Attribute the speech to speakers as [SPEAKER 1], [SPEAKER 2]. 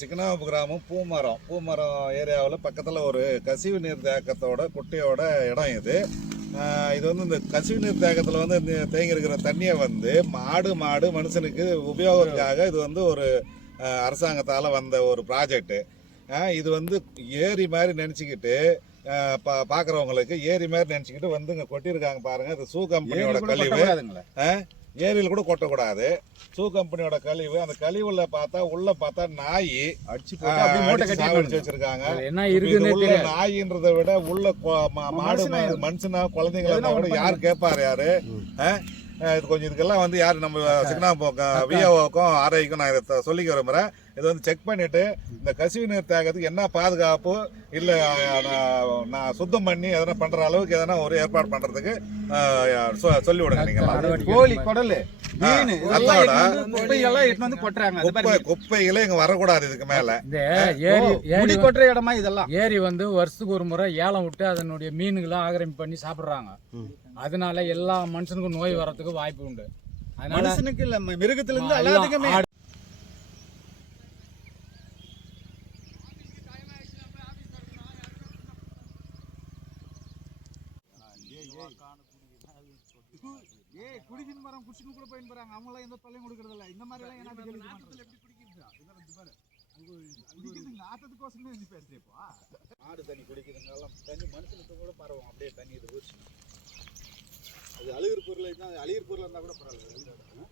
[SPEAKER 1] சிக்கனாபு கிராமம் பூமரம். பூமரம் ஏரியாவில் பக்கத்தில் ஒரு கசிவு நீர் தேக்கத்தோட குட்டையோட இடம் இது. இது வந்து இந்த கசிவு நீர் தேக்கத்தில் வந்து இந்த தேங்கி இருக்கிற தண்ணியை வந்து மாடு மாடு மனுஷனுக்கு உபயோகத்துக்காக இது வந்து ஒரு அரசாங்கத்தால் வந்த ஒரு ப்ராஜெக்ட்டு. இது வந்து ஏரி மாதிரி நினச்சிக்கிட்டு பா பார்க்குறவங்களுக்கு ஏரி மாதிரி நினச்சிக்கிட்டு வந்து இங்கே கொட்டியிருக்காங்க பாருங்கள் இது சூ கம்பெனியோட கழிவு. ஏரியில் கூட கொட்டக்கூடாது. சூ கம்பெனியோட கழிவு அந்த கழிவுல பார்த்தா உள்ள பார்த்தா நாய்
[SPEAKER 2] அடிச்சு போட்டு அப்படியே மூட்டை
[SPEAKER 1] அடிச்சு
[SPEAKER 2] கட்டி
[SPEAKER 1] சாவடிச்சு வச்சிருக்காங்க.
[SPEAKER 3] என்ன இருக்குன்னே
[SPEAKER 1] உள்ள
[SPEAKER 3] தெரியாது
[SPEAKER 1] நாயின்றதை விட உள்ள மாடு
[SPEAKER 2] மனுஷனா
[SPEAKER 1] குழந்தைங்களா கூட யார் கேட்பாரு யாரு? இது கொஞ்சம் இதுக்கெல்லாம் வந்து யார் நம்ம சிக்னா விஓக்கும் ஆர்ஐக்கும் நான் இதை சொல்லிக்க விரும்புறேன். இதை வந்து செக் பண்ணிட்டு இந்த கசிவு நீர் தேக்கத்துக்கு என்ன பாதுகாப்பு இல்ல நான் சுத்தம் பண்ணி எதனா பண்ற அளவுக்கு எதனா ஒரு ஏற்பாடு பண்றதுக்கு சொல்லி விடுங்க நீங்க
[SPEAKER 2] கோழி குடலு.
[SPEAKER 1] குப்பைகளே இங்க வரக்கூடாது இதுக்கு மேல.
[SPEAKER 3] ஏரி
[SPEAKER 2] கொட்டுற இடமா இதெல்லாம்?
[SPEAKER 3] ஏரி வந்து வருஷத்துக்கு ஒரு முறை ஏலம் விட்டு அதனுடைய மீனுகளை ஆக்கிரமிப்பு பண்ணி சாப்பிடுறாங்க. அதனால எல்லா மனுஷனுக்கும் நோய் வர்றதுக்கு வாய்ப்பு உண்டு. அதனால
[SPEAKER 2] மனுஷனுக்கு இல்ல மிருகத்துல இருந்து எல்லாத்துக்குமே. ஏய். குடிக்கின்னு மரம் குடிச்சுன்னு கூட போயின்னு போறாங்க. அவங்க எல்லாம் எந்த தொல்லையும் கொடுக்கறது இல்ல இந்த மாதிரி எல்லாம் என்ன கேள்வி நாட்டத்துல எப்படி குடிக்கிறது? குடிக்கிறது நாட்டத்துக்கோசமே நீ பேசுறியப்பா
[SPEAKER 1] ஆடு தண்ணி குடிக்குதுங்க எல்லாம் தண்ணி மனுஷனுக்கு கூட பரவும். அப்படியே தண்ணி இது ஊசி அது அழுகிற பொருள் அழுகிற பொருள் இருந்தால் கூட பரவாயில்ல.